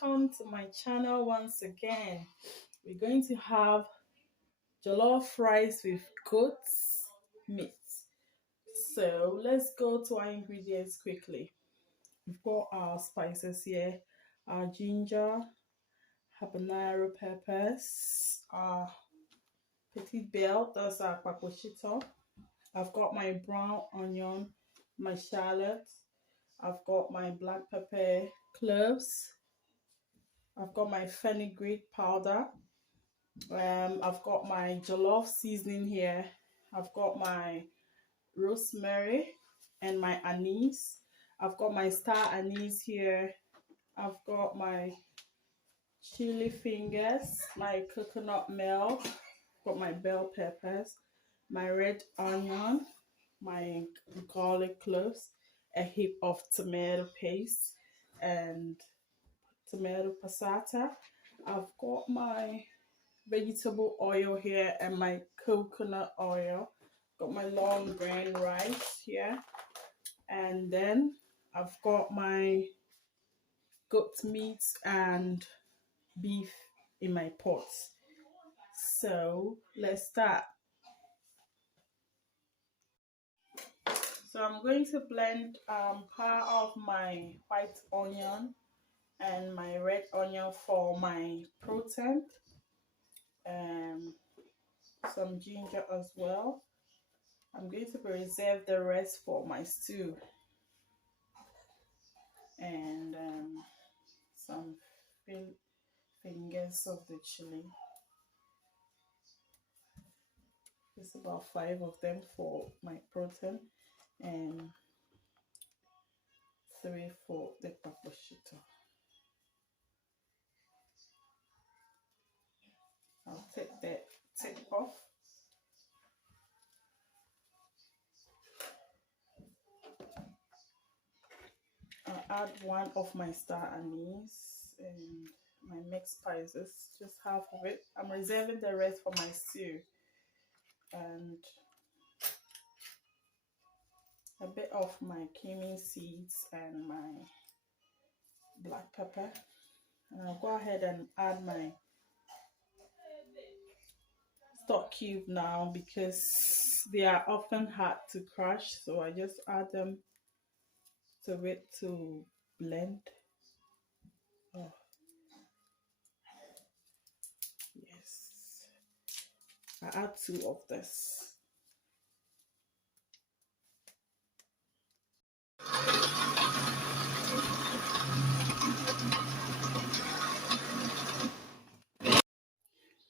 welcome to my channel once again. We're going to have jollof rice with goat's meat. So let's go to our ingredients quickly. We've got our spices here, our ginger, habanero peppers, our petit, belle, that's our kpakpo shito. I've got my brown onion, my shallot. I've got my black pepper, cloves. I've got my fenugreek powder. I've got my jollof seasoning here. I've got my rosemary and my anise. I've got my star anise here. I've got my chili fingers, my coconut milk, got my bell peppers, my red onion, my garlic cloves, a heap of tomato paste and tomato passata. I've got my vegetable oil here and my coconut oil. Got my long grain rice here, and then I've got my goat meat and beef in my pot. So let's start. So I'm going to blend part of my white onion and my red onion for my protein, some ginger as well. I'm going to reserve the rest for my stew, and some fingers of the chili. It's about 5 of them for my protein and 3 for the kpakpo shito. I'll take the tip off. I'll add 1 of my star anise and my mixed spices, just half of it. I'm reserving the rest for my stew, and a bit of my cumin seeds and my black pepper. And I'll go ahead and add my stock cube now because they are often hard to crush, so I just add them to it to blend. Oh yes, I add 2 of this.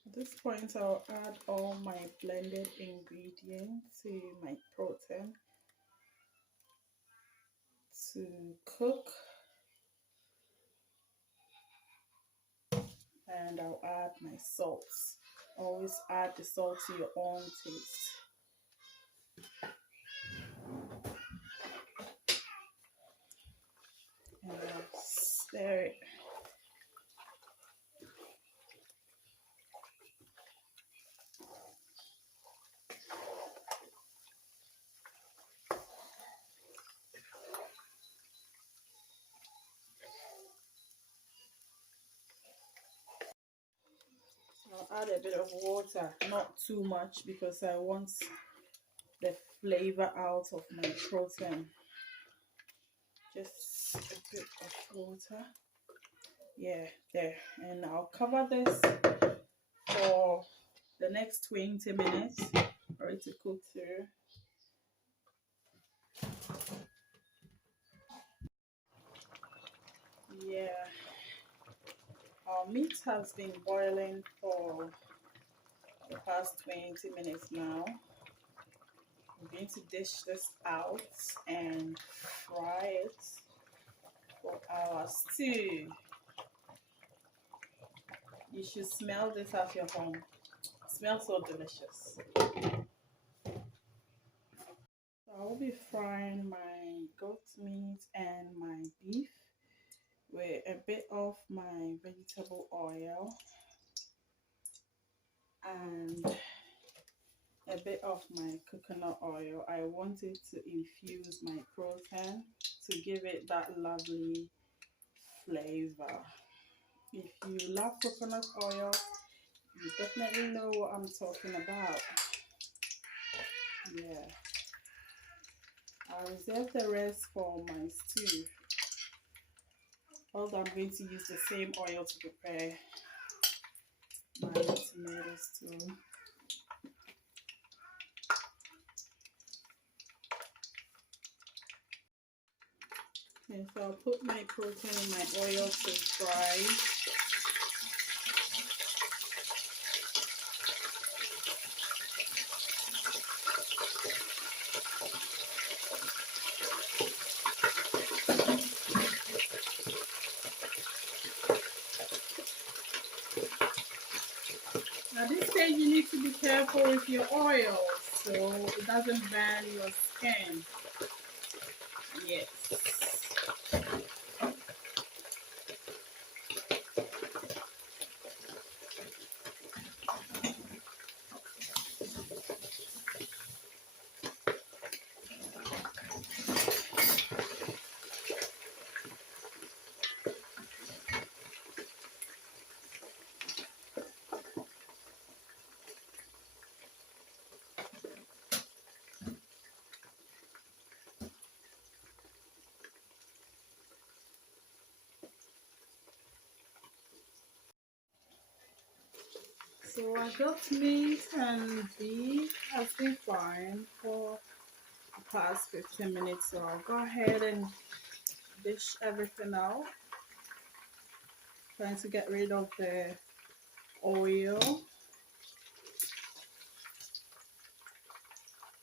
At this point, I'll add all my blended ingredients to my protein to cook, and I'll add my salt. Always add the salt to your own taste. And I'll stir it. I'll add a bit of water, not too much, because I want the flavor out of my protein. Just a bit of water. Yeah, there. And I'll cover this for the next 20 minutes for it to cook through. Yeah, our meat has been boiling for the past 20 minutes now. I'm going to dish this out and fry it for our stew. You should smell this at your home. It smells so delicious. So I'll be frying my goat meat and my beef with a bit of my vegetable oil and a bit of my coconut oil. I want it to infuse my protein to give it that lovely flavor. If you love coconut oil, you definitely know what I'm talking about. Yeah. I'll reserve the rest for my stew. Although I'm going to use the same oil to prepare my tomato stew. Okay, so I'll put my protein in my oil to fry. At this stage, you need to be careful with your oil so it doesn't burn your skin. Yes. So I got meat and beef has been frying for the past 15 minutes. So I'll go ahead and dish everything out. Trying to get rid of the oil.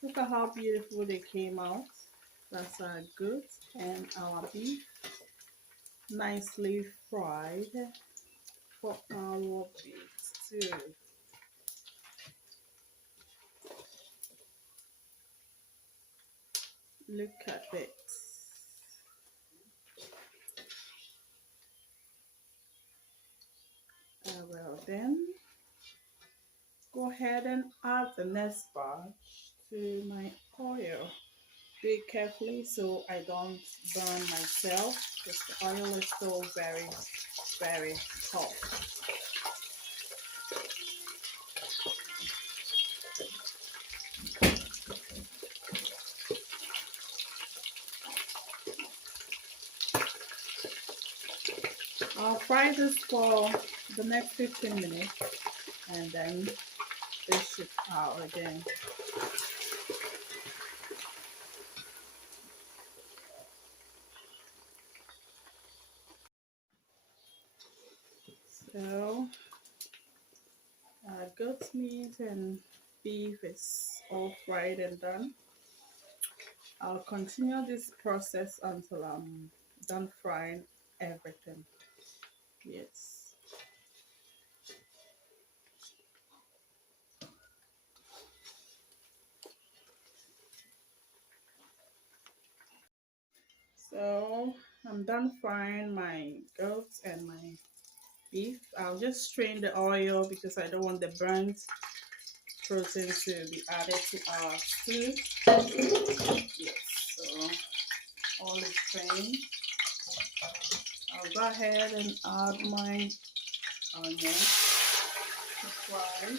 Look at how beautiful they came out. That's our good, and our beef nicely fried for our beef stew. Look at it. Well then, go ahead and add the next batch to my oil. Do it carefully so I don't burn myself because the oil is still very, very hot. I'll fry this for the next 15 minutes and then dish it out again. So goat meat and beef is all fried and done. I'll continue this process until I'm done frying everything. Yes. So I'm done frying my goats and my beef. I'll just strain the oil because I don't want the burnt protein to be added to our stew. Yes, so all is strained. I'll go ahead and add my onion to fry.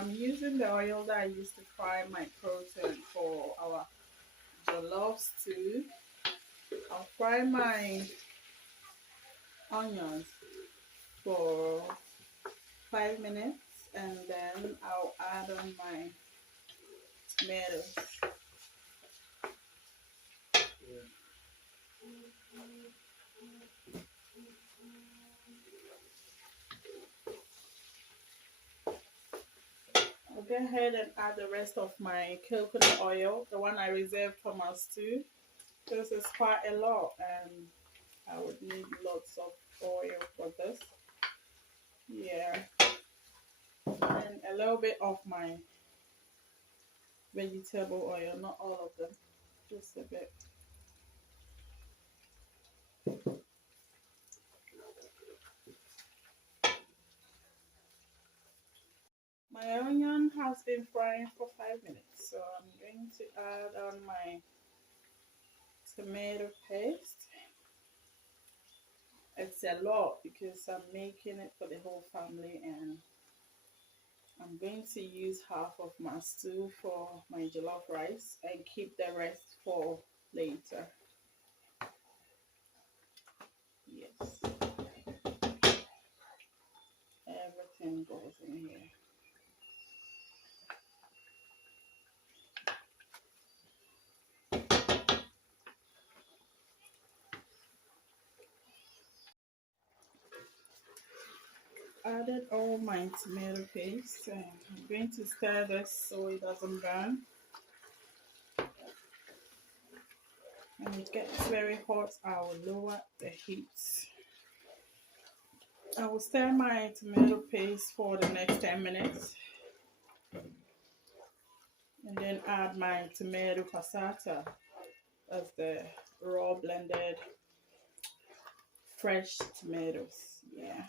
I'm using the oil that I used to fry my protein for our jollof stew. I'll fry my onions for 5 minutes and then I'll add on my tomatoes. I'll go ahead and add the rest of my coconut oil, the one I reserved for my stew. This is quite a lot and I would need lots of oil for this. Yeah. And a little bit of my vegetable oil, not all of them, just a bit. frying for 5 minutes. So I'm going to add on my tomato paste. It's a lot because I'm making it for the whole family, and I'm going to use half of my stew for my jollof rice and keep the rest for later. Yes, everything goes in here. Added all my tomato paste, and I'm going to stir this so it doesn't burn. When it gets very hot, I will lower the heat. I will stir my tomato paste for the next 10 minutes and then add my tomato passata as the raw blended fresh tomatoes. Yeah.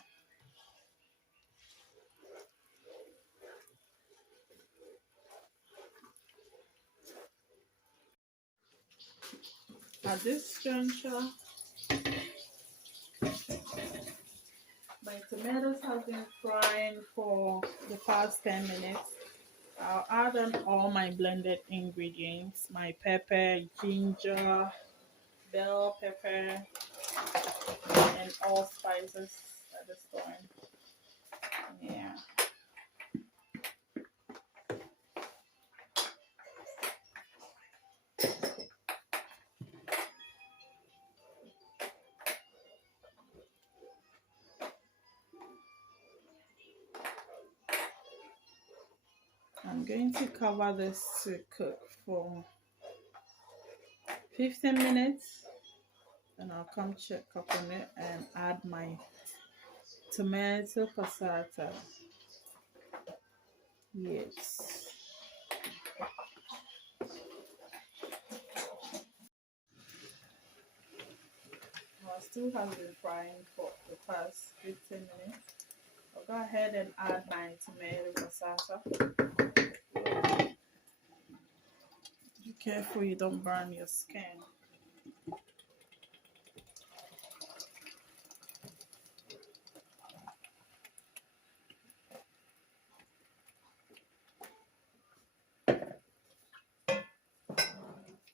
At this juncture, my tomatoes have been frying for the past 10 minutes. I'll add on all my blended ingredients, my pepper, ginger, bell pepper, and all spices at this point. Yeah. I'm going to cover this to cook for 15 minutes, and I'll come check up on it and add my tomato passata. Yes. Our stew has been frying for the past 15 minutes. I'll go ahead and add my tomato passata. Be careful you don't burn your skin.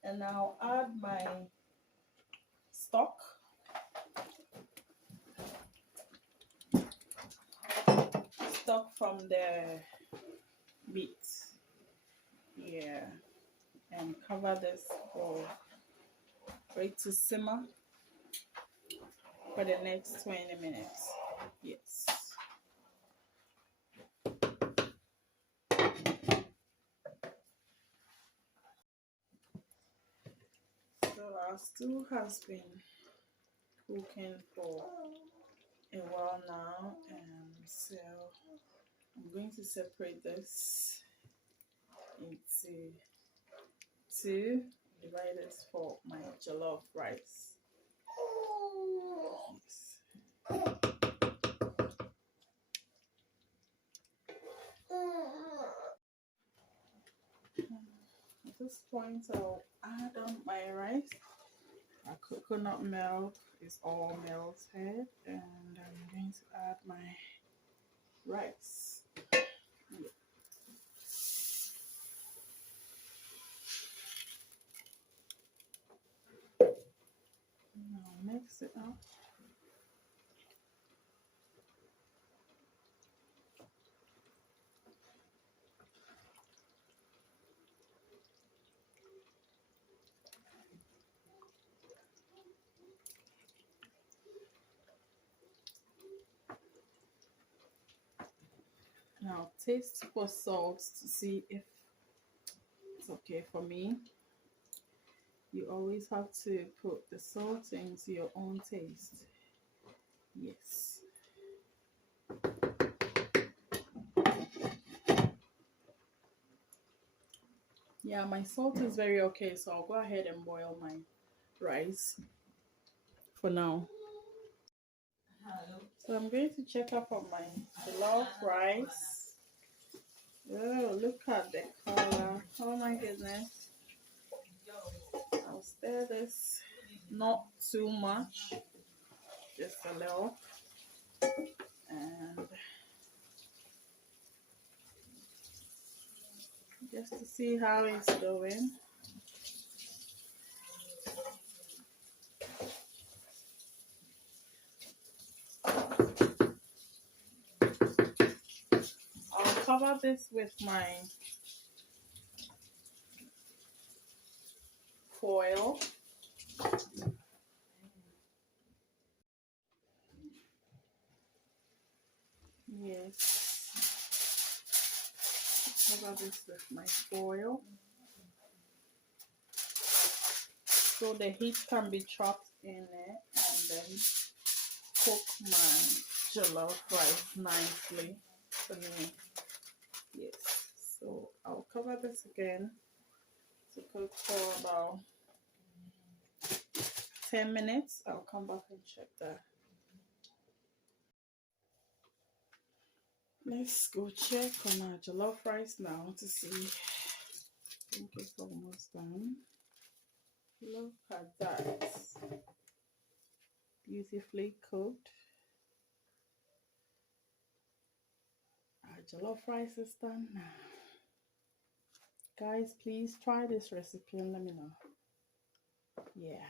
And I'll add my stock. Stock from the meat. Yeah. And cover this for it to simmer for the next 20 minutes. Yes. So our stew has been cooking for a while now, and so I'm going to separate this into two, divide it for my jollof rice. Yes. At this point, I'll add on my rice. My coconut milk is all melted, and I'm going to add my rice. Now mix it up. Now taste for salt to see if it's okay for me. You always have to put the salt into your own taste. Yes. Yeah, my salt is very okay, so I'll go ahead and boil my rice for now. So I'm going to check up on my jollof rice. Oh, look at the color. Oh my goodness. I'll stir this not too much, just a little. And just to see how it's going. I'll cover this with my foil. Yes, cover this with my foil so the heat can be trapped in it, and then cook my jollof rice nicely for me. Yes, so I'll cover this again to cook for about 10 minutes. I'll come back and check that. Let's go check on our jollof rice now to see. I think it's almost done. Look at that. Beautifully cooked. Our jollof rice is done now. Guys, please try this recipe and let me know. Yeah.